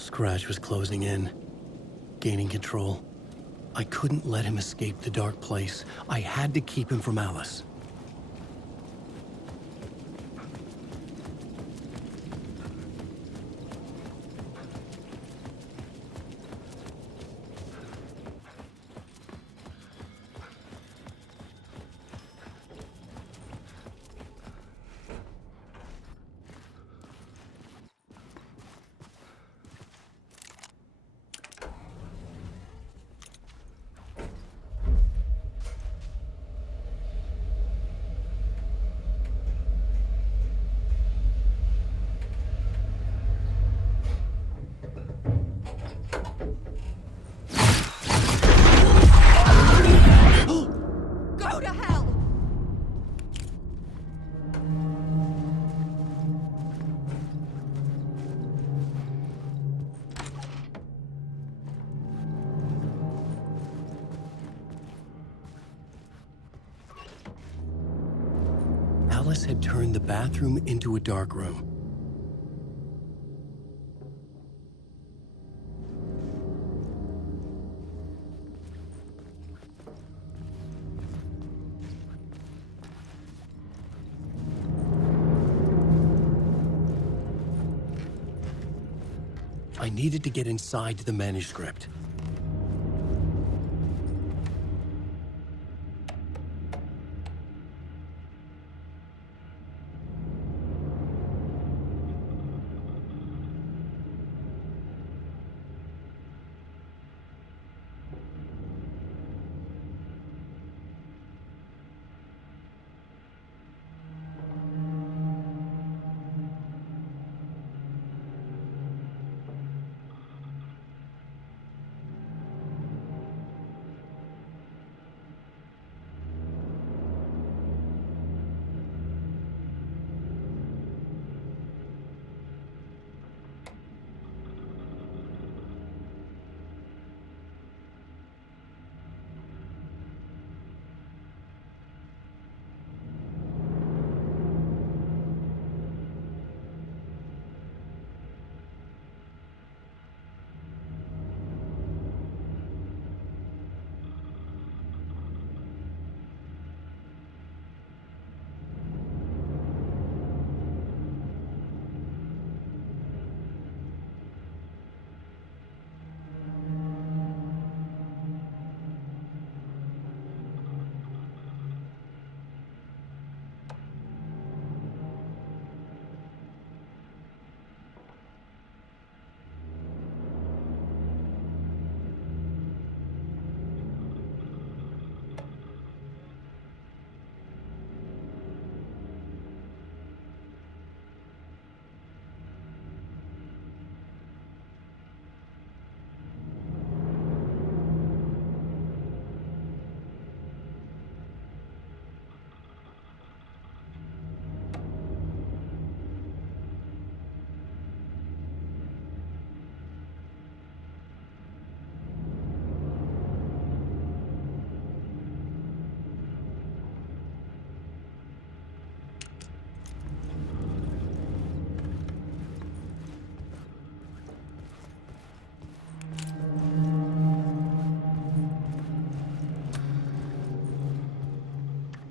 Scratch was closing in, gaining control. I couldn't let him escape the dark place. I had to keep him from Alice. Go to hell! Alice had turned the bathroom into a dark room. I needed to get inside the manuscript.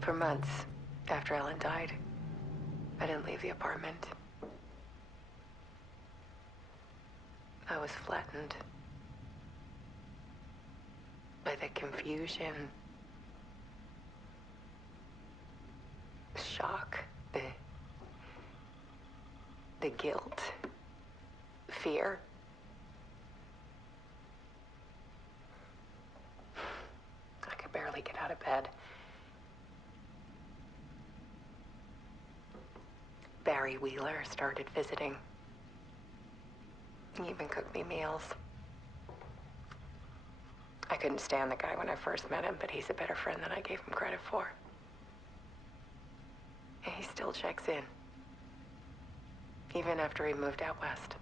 For months after Ellen died, I didn't leave the apartment. I was flattened by the confusion, shock, the guilt, fear. I could barely get out of bed. Barry Wheeler started visiting. He even cooked me meals. I couldn't stand the guy when I first met him, but he's a better friend than I gave him credit for. And he still checks in, even after he moved out west.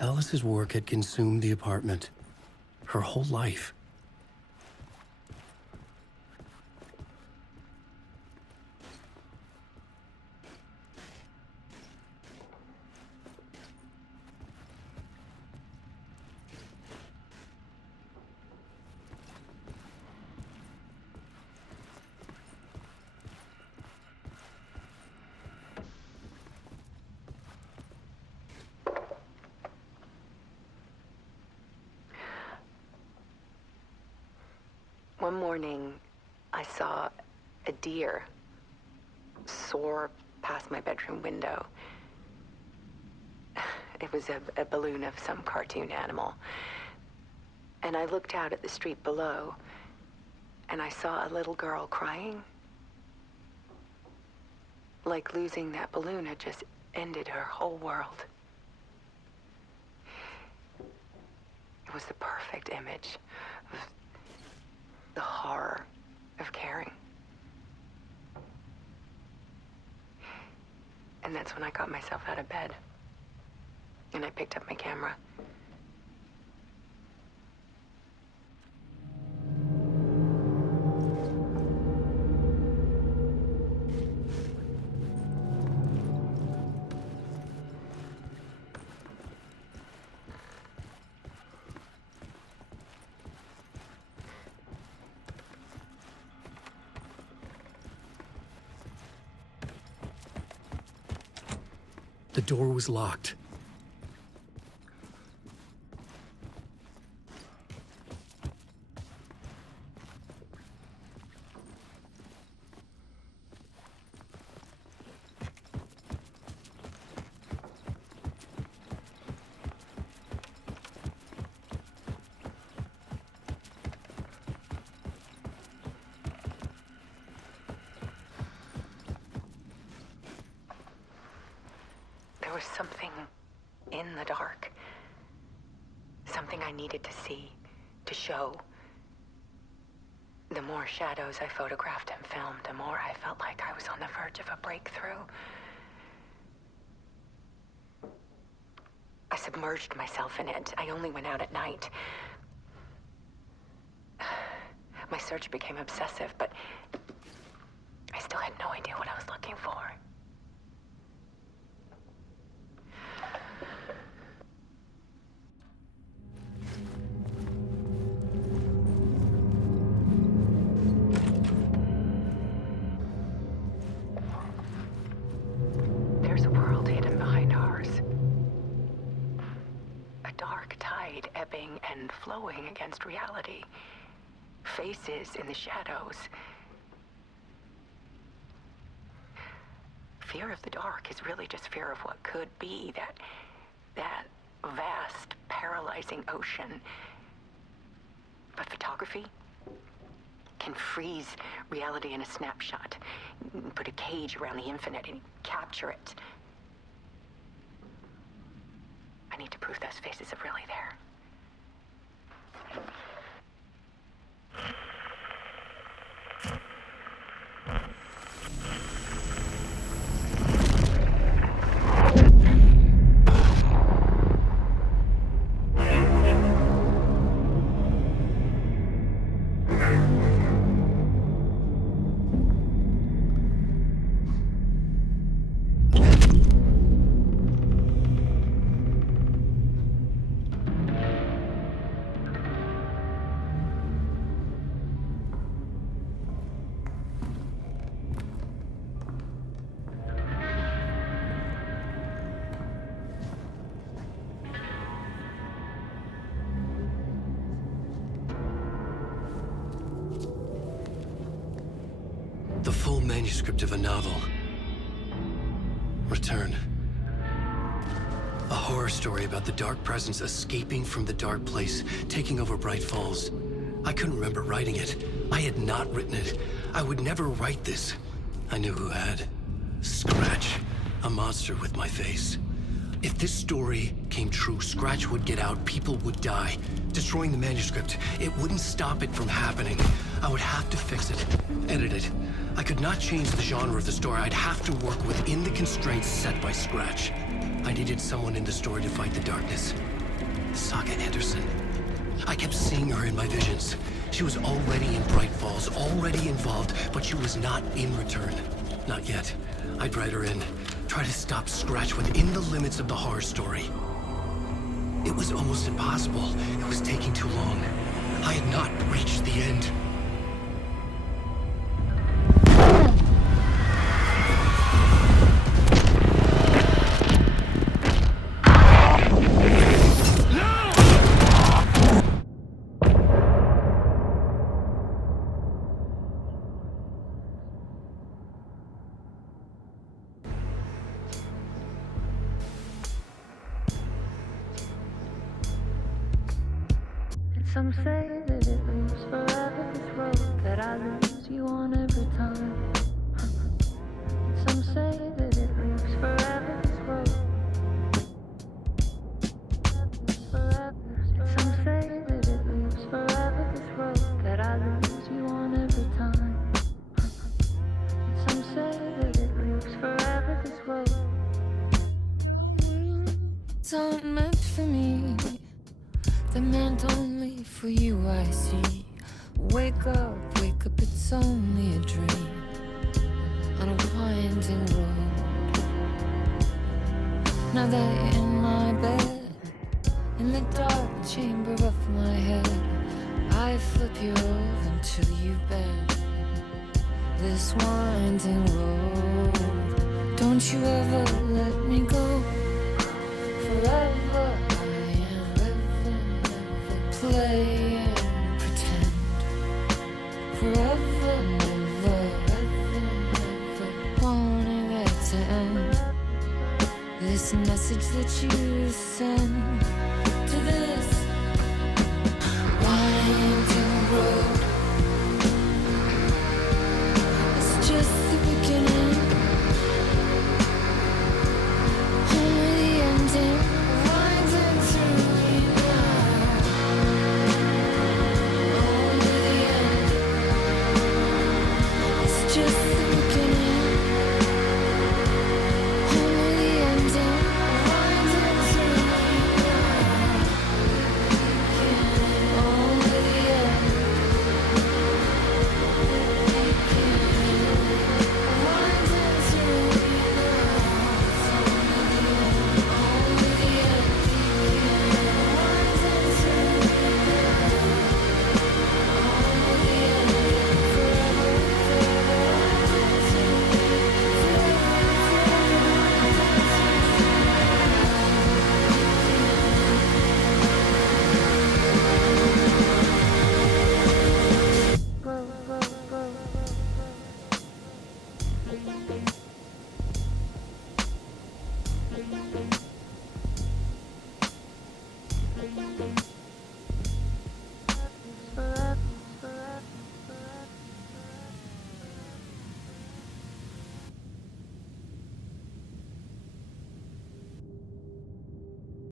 Alice's work had consumed the apartment. Her whole life. One morning, I saw a deer soar past my bedroom window. It was a balloon of some cartoon animal. And I looked out at the street below, and I saw a little girl crying. Like losing that balloon had just ended her whole world. It was the perfect image of the horror of caring. And that's when I got myself out of bed. And I picked up my camera. The door was locked. There was something in the dark. Something I needed to see, to show. The more shadows I photographed and filmed, the more I felt like I was on the verge of a breakthrough. I submerged myself in it. I only went out at night. My search became obsessive, but I still had no idea what I was looking for. There's a world hidden behind ours. A dark tide ebbing and flowing against reality. Faces in the shadows. Fear of the dark is really just fear of what could be, that vast, paralyzing ocean. But photography can freeze reality in a snapshot. Put a cage around the infinite and capture it. I need to prove those faces are really there. The full manuscript of a novel. Return. A horror story about the dark presence escaping from the dark place, taking over Bright Falls. I couldn't remember writing it. I had not written it. I would never write this. I knew who had. Scratch. A monster with my face. If this story came true, Scratch would get out, people would die. Destroying the manuscript, it wouldn't stop it from happening. I would have to fix it, edit it. I could not change the genre of the story. I'd have to work within the constraints set by Scratch. I needed someone in the story to fight the darkness. Saga Anderson. I kept seeing her in my visions. She was already in Bright Falls, already involved, but she was not in return. Not yet. I'd write her in, try to stop Scratch within the limits of the horror story. It was almost impossible. It was taking too long. I had not reached the end. Some say that it moves forever, this road that I lose you on every time. Some say that it moves forever, this road. Some say that it moves forever, this road that I lose you on every time. Some say that it moves forever, this road. It's not meant for me. The meant only for you, I see. Wake up, it's only a dream on a winding road. Now that you're in my bed, in the dark chamber of my head, I flip you over until you bend this winding road. Don't you ever let me go. Forever play and pretend. Forever, never wanting it to end. This message that you send to this winding